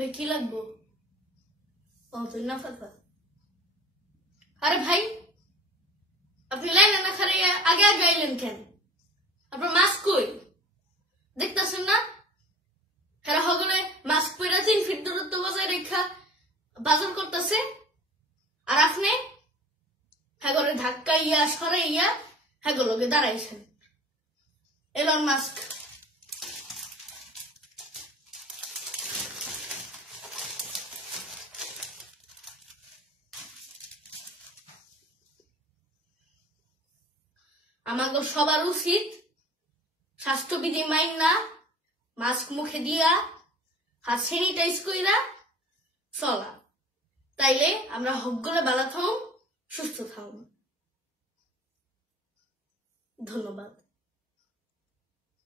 ভাই কি লাগবো? ও তুই না ফাতা। আরে ভাই আপনি লাইনে না খারে আগে আগে আইলেন কেন? আপনার মাস্ক কই? দেখতেছেন না হেরা হগলে মাস্ক পরে 3 ফিট দূরত্ব বজায় রেখা বাজার করতেছে, আর আপনি হ্যাগরে ধাক্কাইয়া সরাইয়া হ্যাগলকে দাঁড়াইছেন। এলন মাস্ক আমাদের সবার উচিত স্বাস্থ্যবিধি মাইনা মাস্ক মুখে দিয়া হাত স্যানিটাইজ কইরা চলা, তাইলে আমরা হকগুলো ভালো থাকুন, সুস্থ থাকুন। ধন্যবাদ।